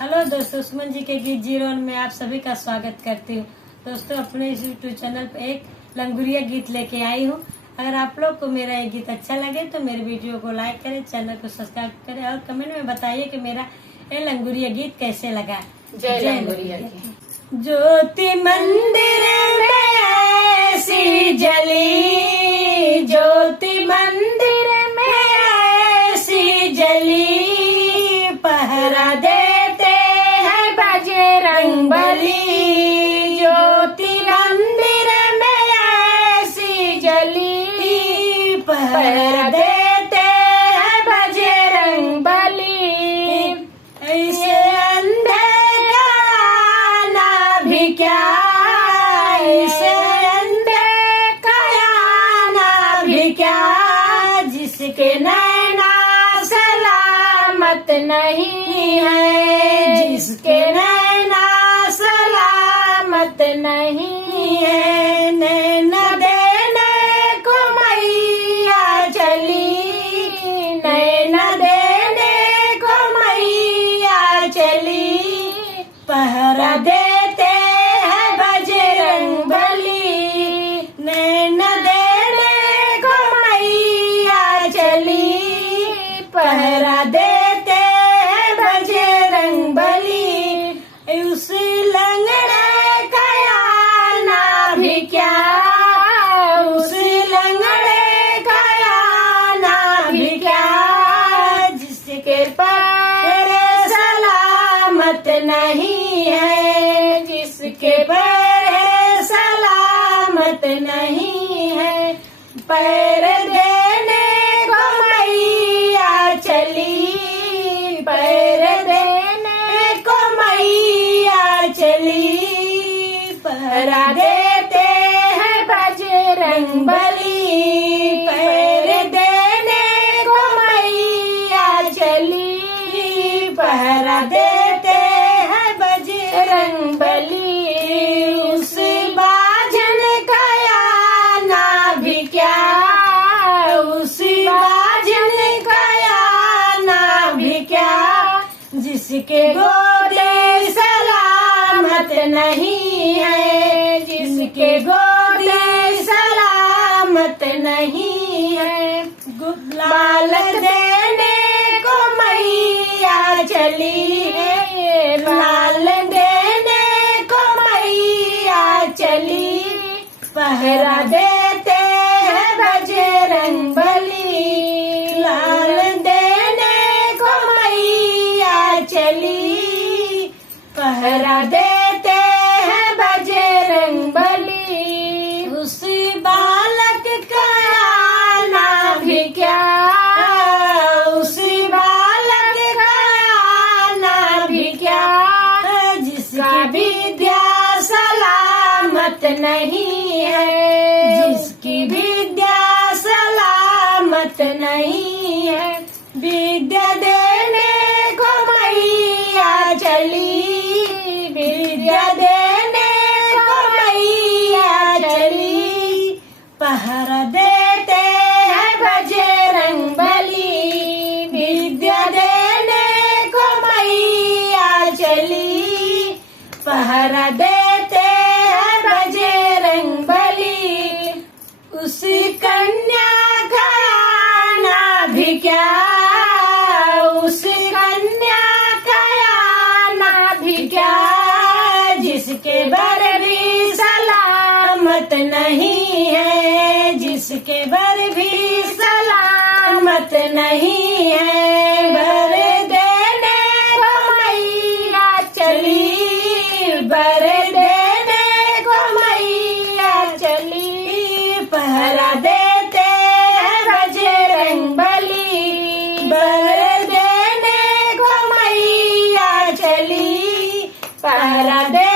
Hello दोस्तों, सुमन जी के गीत जीरो में आप सभी का स्वागत करती हूँ। दोस्तों, अपने इस यूट्यूब चैनल पे एक लंगुरिया गीत लेके आई हूँ। अगर आप लोग को मेरा ये गीत अच्छा लगे तो मेरे वीडियो को लाइक करें, चैनल को सब्सक्राइब करें और कमेंट में बताइए कि मेरा ये लंगुरिया गीत कैसे लगा। जय लंगुरिया की। ज्योति मंदिर में ऐसी जली, ज्योति मंदिर में ऐसी जली, पहरा देते हैं बजरंगबली। ज्योति मंदिर में ऐसी जली, पहरा देते हैं बजरंगबली। ऐसे अंधेरा ना भी क्या, ऐसे अंधेरा ना भी क्या, जिसके नैना सलामत नहीं है, जिसके नैना सलामत नहीं है। नैना देने को मैया चली, नैना देने को मैया चली, पहरा देते हैं बजरंगबली। नैना देने को मैया चली, पहरा देते हैं बजरंगबली। उस लंगड़े का आना भी क्या, उस लंगड़े का आना भी क्या, जिसके पैर सलामत नहीं है, जिसके पैर सलामत नहीं है। पैर देने को मैया चली, पैर देने को मैया चली, पहरा देते हैं बजरंगबली। पैर देने को मैया चली, पहरा देते हैं बजरंगबली। उस बाजन का आना भी क्या, उस बाजन का आना भी क्या, जिसके गोदी सलामत नहीं है, जिसके गोदी सलामत नहीं है। लाल देने को मैया चली है, लाल देने को मैया चली, पहरा देते हैं बजरंगबली। लाल देने को मैया चली, पहरा देते हैं बजरंगबली। उसी बालक का आना भी क्या, उसी बालक का आना भी क्या, जिसका विद्या सलामत नहीं है, जिसकी विद्या सलामत नहीं है। विद्या देने को मैया चली, विद्या देने को मैया चली, पहरा देते हैं बजरंगबली। विद्या देने को मैया चली, पहरा देते हैं बजरंगबली। उसी कन्या का आना भी क्या, उसी कन्या का आना भी क्या, जिसके बर भी सलामत नहीं है, जिसके बर भी सलामत नहीं है। बर देने को मैया चली, बर देने को मैया चली, पहरा देते हैं बजरंगबली। बर देने को मैया चली, पहरा दे